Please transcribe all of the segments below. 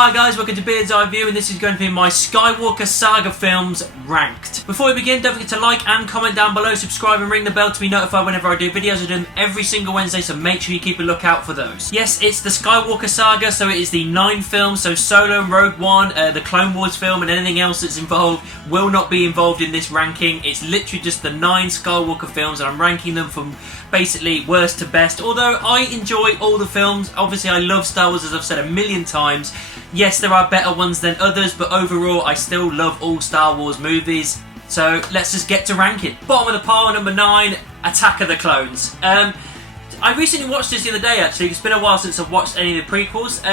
Hi guys, welcome to Beard's Eye View, and this is going to be my Skywalker Saga films ranked. Before we begin, don't forget to like and comment down below, subscribe and ring the bell to be notified whenever I do videos. I do them every single Wednesday, so make sure you keep a lookout for those. Yes, it's the Skywalker Saga, so it is the 9 films, so Solo, Rogue One, the Clone Wars film, and anything else that's involved will not be involved in this ranking. It's literally just the 9 Skywalker films, and I'm ranking them from basically worst to best. Although I enjoy all the films, obviously I love Star Wars, as I've said a million times. Yes, there are better ones than others, but overall I still love all Star Wars movies. So let's just get to ranking. Bottom of the pile, number 9, Attack of the Clones. I recently watched this the other day actually. It's been a while since I've watched any of the prequels.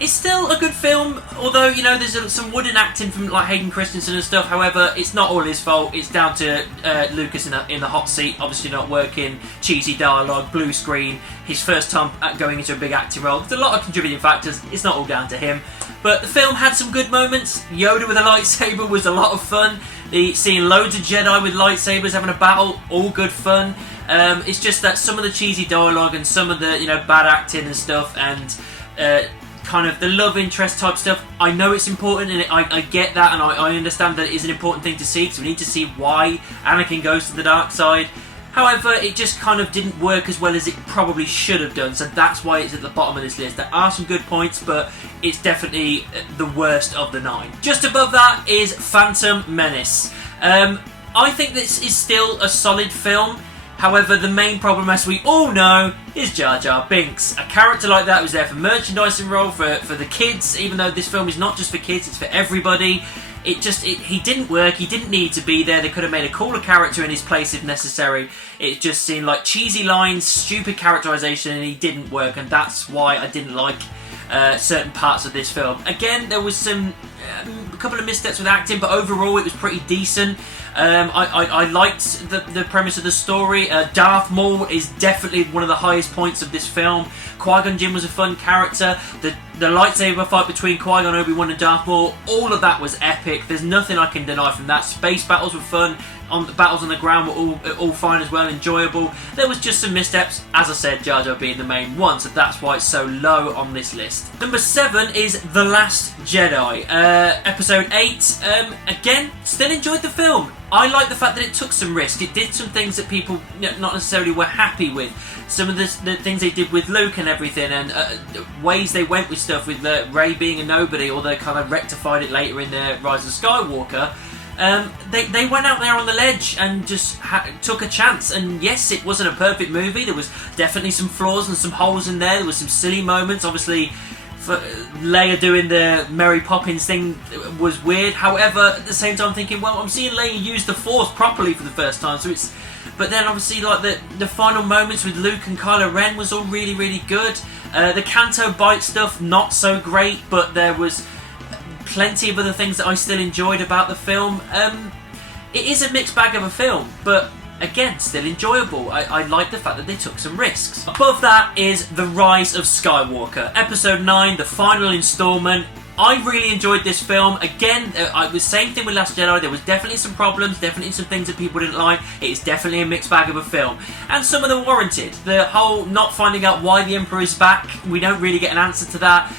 It's still a good film, although, you know, there's some wooden acting from like Hayden Christensen and stuff. However, it's not all his fault. It's down to Lucas in the hot seat, obviously not working, cheesy dialogue, blue screen, his first time going into a big acting role. There's a lot of contributing factors. It's not all down to him. But the film had some good moments. Yoda with a lightsaber was a lot of fun. Seeing loads of Jedi with lightsabers having a battle, all good fun. It's just that some of the cheesy dialogue and some of the, you know, bad acting and stuff, and kind of the love interest type stuff, I know it's important, and I get that, and I understand that it is an important thing to see, because we need to see why Anakin goes to the dark side. However, it just kind of didn't work as well as it probably should have done, so that's why it's at the bottom of this list. There are some good points, but it's definitely the worst of the 9. Just above that is Phantom Menace. I think this is still a solid film. However, the main problem, as we all know, is Jar Jar Binks. A character like that was there for merchandising role, for the kids, even though this film is not just for kids, it's for everybody. He didn't work, he didn't need to be there. They could have made a cooler character in his place if necessary. It just seemed like cheesy lines, stupid characterization, and he didn't work, and that's why I didn't like certain parts of this film. Again, there was a couple of missteps with acting, but overall it was pretty decent. I liked the premise of the story. Darth Maul is definitely one of the highest points of this film. Qui-Gon Jinn was a fun character. The lightsaber fight between Qui-Gon, Obi-Wan and Darth Maul, all of that was epic. There's nothing I can deny from that. Space battles were fun. The battles on the ground were all fine as well, enjoyable. There was just some missteps, as I said, Jar Jar being the main one, so that's why it's so low on this list. Number 7 is The Last Jedi, Episode 8. Again, still enjoyed the film. I like the fact that it took some risk. It did some things that people not necessarily were happy with. Some of the things they did with Luke and everything, and ways they went with stuff with Rey being a nobody, or they kind of rectified it later in the Rise of Skywalker. They went out there on the ledge and just took a chance, and yes, it wasn't a perfect movie. There was definitely some flaws and some holes in there. There was some silly moments. Obviously, for Leia doing the Mary Poppins thing was weird. However, at the same time, I'm thinking, well, I'm seeing Leia use the Force properly for the first time, so it's... But then, obviously, like the final moments with Luke and Kylo Ren was all really, really good. The Canto Bite stuff, not so great, but there was plenty of other things that I still enjoyed about the film. It is a mixed bag of a film, but again, still enjoyable. I like the fact that they took some risks. Above that is The Rise of Skywalker, Episode 9, the final installment. I really enjoyed this film. Again, it was the same thing with Last Jedi. There was definitely some problems, definitely some things that people didn't like. It is definitely a mixed bag of a film. And some of them warranted. The whole not finding out why the Emperor is back, we don't really get an answer to that.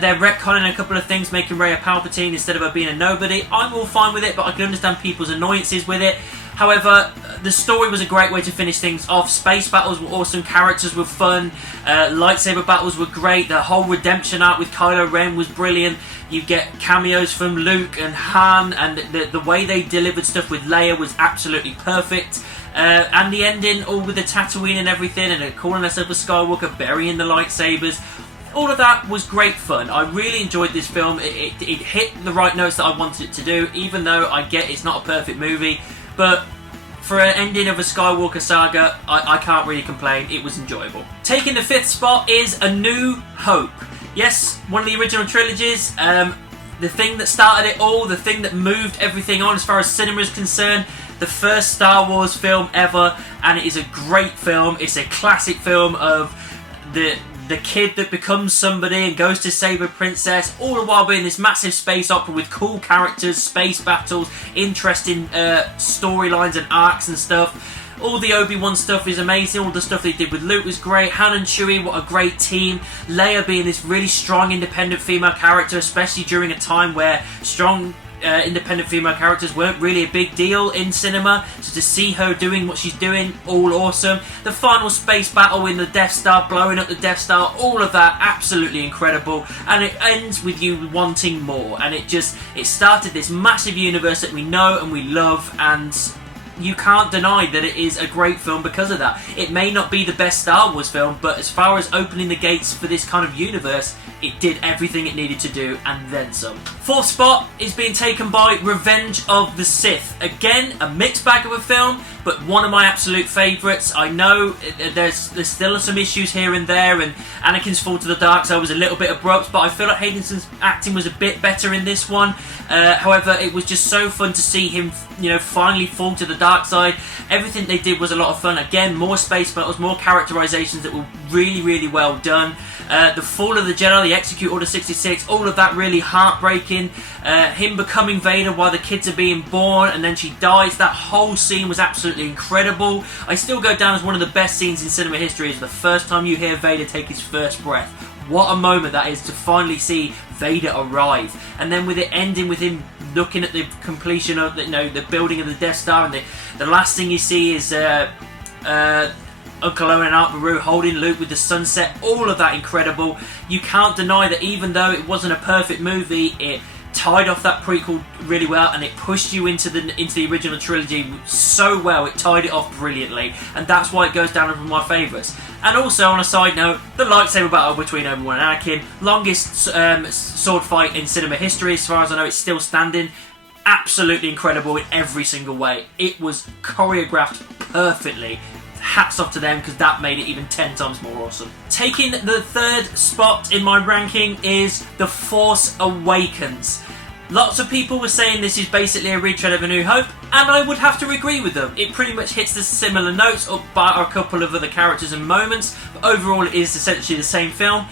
They're retconning a couple of things, making Rey a Palpatine instead of her being a nobody. I'm all fine with it, but I can understand people's annoyances with it. However, the story was a great way to finish things off. Space battles were awesome, characters were fun, lightsaber battles were great, the whole redemption arc with Kylo Ren was brilliant. You get cameos from Luke and Han, and the way they delivered stuff with Leia was absolutely perfect. And the ending, all with the Tatooine and everything, and calling herself a Skywalker, burying the lightsabers. All of that was great fun. I really enjoyed this film. It hit the right notes that I wanted it to do, even though I get it's not a perfect movie. But for an ending of a Skywalker saga, I can't really complain. It was enjoyable. Taking the 5th spot is A New Hope. Yes, one of the original trilogies. The thing that started it all, the thing that moved everything on as far as cinema is concerned. The first Star Wars film ever, and it is a great film. It's a classic film of the kid that becomes somebody and goes to save a princess, all the while being this massive space opera with cool characters, space battles, interesting storylines and arcs and stuff. All the Obi-Wan stuff is amazing. All the stuff they did with Luke was great. Han and Chewie, what a great team. Leia being this really strong, independent female character, especially during a time where strong independent female characters weren't really a big deal in cinema, so to see her doing what she's doing, all awesome. The final space battle in the Death Star, blowing up the Death Star, all of that absolutely incredible, and it ends with you wanting more, and it started this massive universe that we know and we love, and you can't deny that it is a great film because of that. It may not be the best Star Wars film, but as far as opening the gates for this kind of universe, it did everything it needed to do, and then some. Fourth spot is being taken by Revenge of the Sith. Again, a mixed bag of a film, but one of my absolute favourites. I know there's still some issues here and there, and Anakin's fall to the dark side was a little bit abrupt, but I feel like Haydenson's acting was a bit better in this one. However, it was just so fun to see him, finally fall to the dark side. Everything they did was a lot of fun. Again, more space battles, more characterizations that were really, really well done. The fall of the Jedi, the Execute Order 66, all of that really heartbreaking. Him becoming Vader while the kids are being born, and then she dies. That whole scene was absolutely incredible. I still go down as one of the best scenes in cinema history. Is the first time you hear Vader take his first breath. What a moment that is to finally see Vader arrive, and then with it ending with him looking at the completion of the building of the Death Star, and the last thing you see is Uncle Owen and Aunt Beru holding Luke with the sunset. All of that incredible. You can't deny that even though it wasn't a perfect movie, it tied off that prequel really well, and it pushed you into the original trilogy so well. It tied it off brilliantly, and that's why it goes down as one of my favourites. And also, on a side note, the lightsaber battle between Obi-Wan and Anakin, longest sword fight in cinema history, as far as I know. It's still standing. Absolutely incredible in every single way. It was choreographed perfectly. Hats off to them, because that made it even 10 times more awesome. Taking the third spot in my ranking is The Force Awakens. Lots of people were saying this is basically a retread of A New Hope, and I would have to agree with them. It pretty much hits the similar notes, bar a couple of other characters and moments, but overall it is essentially the same film.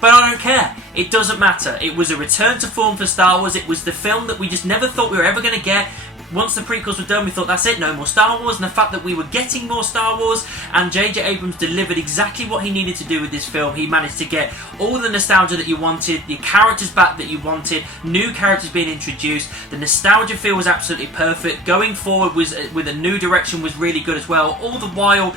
But I don't care. It doesn't matter. It was a return to form for Star Wars. It was the film that we just never thought we were ever going to get. Once the prequels were done, we thought, that's it, no more Star Wars. And the fact that we were getting more Star Wars, and J.J. Abrams delivered exactly what he needed to do with this film. He managed to get all the nostalgia that you wanted, the characters back that you wanted, new characters being introduced. The nostalgia feel was absolutely perfect. Going forward was with a new direction was really good as well. All the while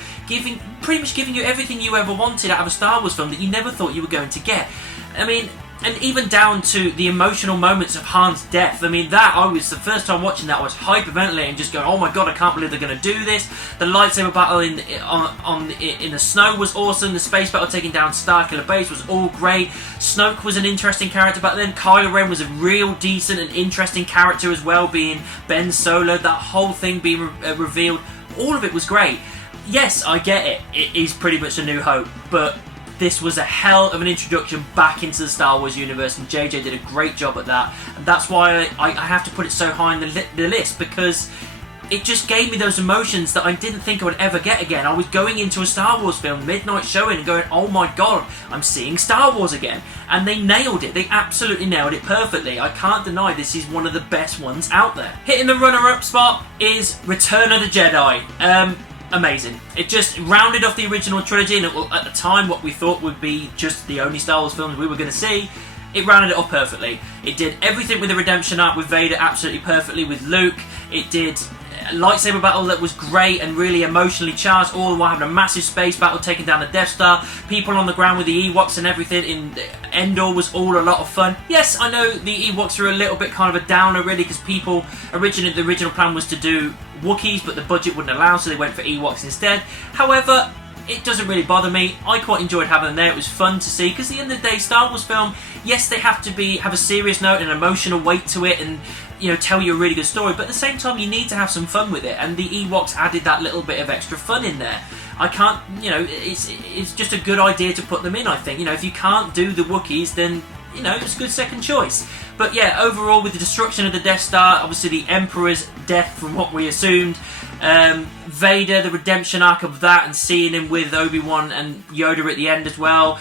pretty much giving you everything you ever wanted out of a Star Wars film that you never thought you were going to get. I mean, and even down to the emotional moments of Han's death. I mean, the first time watching that, I was hyperventilating, just going, oh my god, I can't believe they're going to do this. The lightsaber battle in the snow was awesome. The space battle taking down Starkiller Base was all great. Snoke was an interesting character, but then Kylo Ren was a real decent and interesting character as well, being Ben Solo. That whole thing being revealed, all of it was great. Yes, I get it. It is pretty much A New Hope, but this was a hell of an introduction back into the Star Wars universe, and JJ did a great job at that, and that's why I have to put it so high in the list, because it just gave me those emotions that I didn't think I would ever get again. I was going into a Star Wars film, midnight showing, and going, oh my god, I'm seeing Star Wars again. And they nailed it. They absolutely nailed it perfectly. I can't deny this is one of the best ones out there. Hitting the runner-up spot is Return of the Jedi. Amazing. It just rounded off the original trilogy, and at the time what we thought would be just the only Star Wars films we were going to see, it rounded it off perfectly. It did everything with the redemption arc with Vader absolutely perfectly with Luke. It did a lightsaber battle that was great and really emotionally charged, all the while having a massive space battle taking down the Death Star, people on the ground with the Ewoks and everything in Endor was all a lot of fun. Yes, I know the Ewoks are a little bit kind of a downer really, because the original plan was to do Wookiees, but the budget wouldn't allow, so they went for Ewoks instead. However, it doesn't really bother me. I quite enjoyed having them there. It was fun to see, because at the end of the day, Star Wars film, yes, they have to have a serious note and an emotional weight to it, and tell you a really good story, but at the same time you need to have some fun with it, and the Ewoks added that little bit of extra fun in there. I can't, it's just a good idea to put them in, I think. If you can't do the Wookiees, then it's a good second choice. But yeah, overall, with the destruction of the Death Star, obviously the Emperor's death from what we assumed, Vader, the redemption arc of that, and seeing him with Obi-Wan and Yoda at the end as well,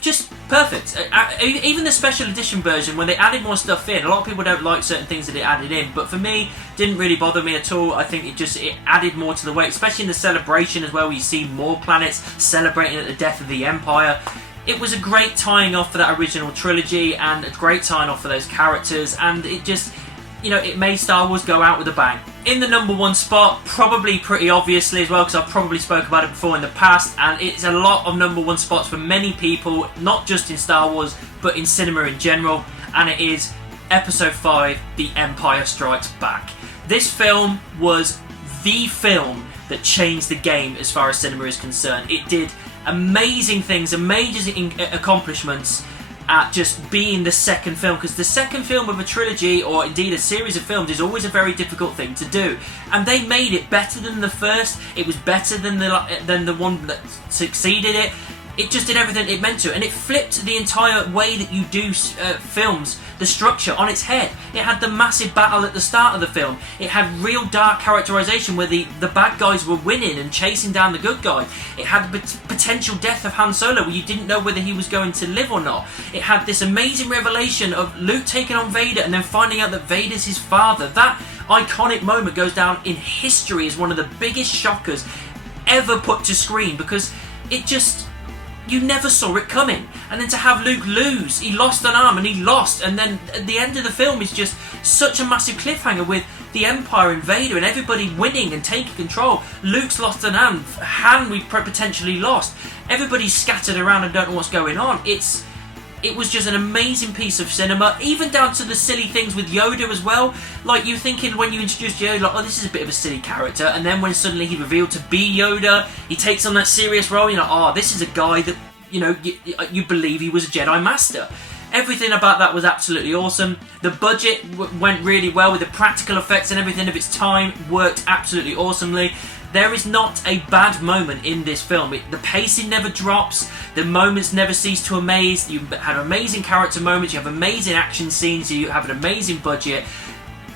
just perfect. Even the special edition version, when they added more stuff in, a lot of people don't like certain things that it added in, but for me, didn't really bother me at all. I think it added more to the way, especially in the celebration as well, where you see more planets celebrating at the death of the Empire. It was a great tying off for that original trilogy, and a great tying off for those characters, and it just, it made Star Wars go out with a bang. In the number one spot, probably pretty obviously as well, because I've probably spoke about it before in the past, and it's a lot of number one spots for many people, not just in Star Wars, but in cinema in general, and it is Episode 5, The Empire Strikes Back. This film was the film that changed the game as far as cinema is concerned. It did amazing things, amazing accomplishments, at just being the second film, because the second film of a trilogy, or indeed a series of films, is always a very difficult thing to do, and they made it better than the first. It was better than the one that succeeded it. It just did everything it meant to, and it flipped the entire way that you do films, the structure, on its head. It had the massive battle at the start of the film. It had real dark characterization where the bad guys were winning and chasing down the good guy. It had the potential death of Han Solo, where you didn't know whether he was going to live or not. It had this amazing revelation of Luke taking on Vader and then finding out that Vader's his father. That iconic moment goes down in history as one of the biggest shockers ever put to screen, because it just... you never saw it coming. And then to have Luke lose, he lost an arm and he lost, and then at the end of the film is just such a massive cliffhanger with the Empire and Vader and everybody winning and taking control. Luke's lost an arm, Han we potentially lost, everybody's scattered around and don't know what's going on. It was just an amazing piece of cinema, even down to the silly things with Yoda as well. Like, you're thinking when you introduced Yoda, like, oh, this is a bit of a silly character, and then when suddenly he revealed to be Yoda, he takes on that serious role, you're like, oh, this is a guy that, you believe he was a Jedi Master. Everything about that was absolutely awesome. The budget went really well with the practical effects, and everything of its time worked absolutely awesomely. There is not a bad moment in this film. The pacing never drops. The moments never cease to amaze. You have amazing character moments. You have amazing action scenes. You have an amazing budget.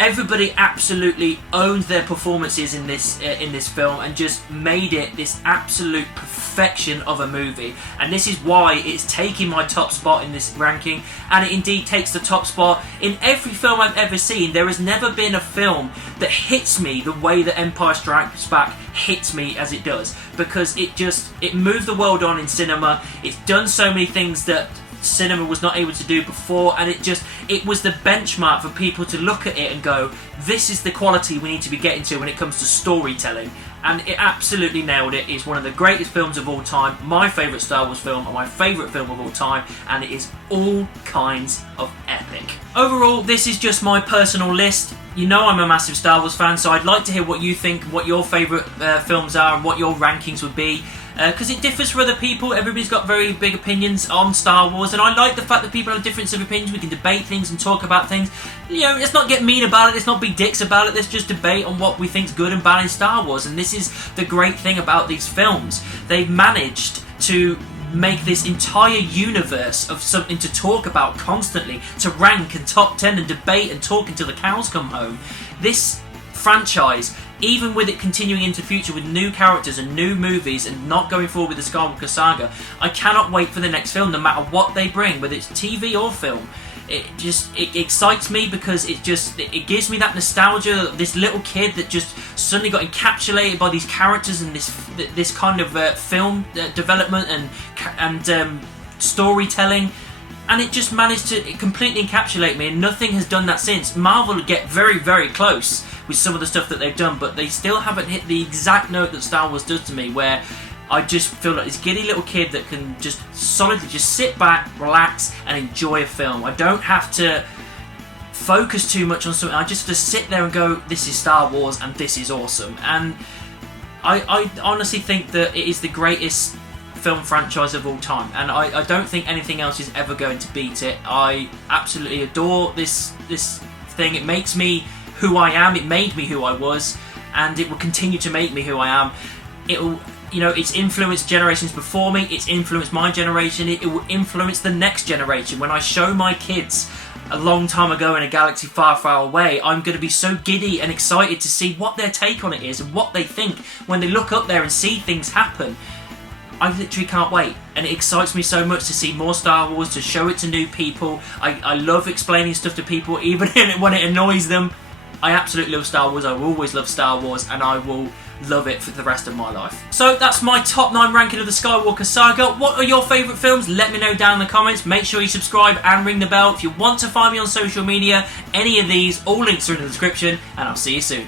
Everybody absolutely owned their performances in this film and just made it this absolute perfection of a movie. And this is why it's taking my top spot in this ranking, and it indeed takes the top spot in every film I've ever seen. There has never been a film that hits me the way that Empire Strikes Back hits me as it does, because it moved the world on in cinema. It's done so many things that cinema was not able to do before, and it was the benchmark for people to look at it and go, this is the quality we need to be getting to when it comes to storytelling. And it absolutely nailed it. It's one of the greatest films of all time, my favourite Star Wars film, and my favourite film of all time, and it is all kinds of epic. Overall, this is just my personal list. You know I'm a massive Star Wars fan, so I'd like to hear what you think, what your favourite films are, and what your rankings would be. Because it differs for other people. Everybody's got very big opinions on Star Wars, and I like the fact that people have difference of opinions. We can debate things and talk about things. Let's not get mean about it, let's not be dicks about it, let's just debate on what we think's good and bad in Star Wars. And this is the great thing about these films. They've managed to make this entire universe of something to talk about constantly, to rank and top 10 and debate and talk until the cows come home. This franchise, even with it continuing into the future with new characters and new movies and not going forward with the Skywalker Saga, I cannot wait for the next film, no matter what they bring, whether it's TV or film. It excites me because it gives me that nostalgia, this little kid that just suddenly got encapsulated by these characters and this kind of film development and storytelling. And it just managed to completely encapsulate me, and nothing has done that since. Marvel get very, very close with some of the stuff that they've done, but they still haven't hit the exact note that Star Wars does to me, where I just feel like this giddy little kid that can just solidly just sit back, relax, and enjoy a film. I don't have to focus too much on something. I just have to sit there and go, this is Star Wars, and this is awesome. And I honestly think that it is the greatest film franchise of all time, and I don't think anything else is ever going to beat it. I absolutely adore this thing. It makes me who I am. It made me who I was, and it will continue to make me who I am. It's influenced generations before me. It's influenced my generation. It will influence the next generation. When I show my kids a long time ago in a galaxy far, far away, I'm going to be so giddy and excited to see what their take on it is and what they think when they look up there and see things happen. I literally can't wait, and it excites me so much to see more Star Wars, to show it to new people. I love explaining stuff to people, even when it annoys them. I absolutely love Star Wars, I will always love Star Wars, and I will love it for the rest of my life. So that's my top 9 ranking of the Skywalker Saga. What are your favourite films? Let me know down in the comments. Make sure you subscribe and ring the bell. If you want to find me on social media, any of these, all links are in the description, and I'll see you soon.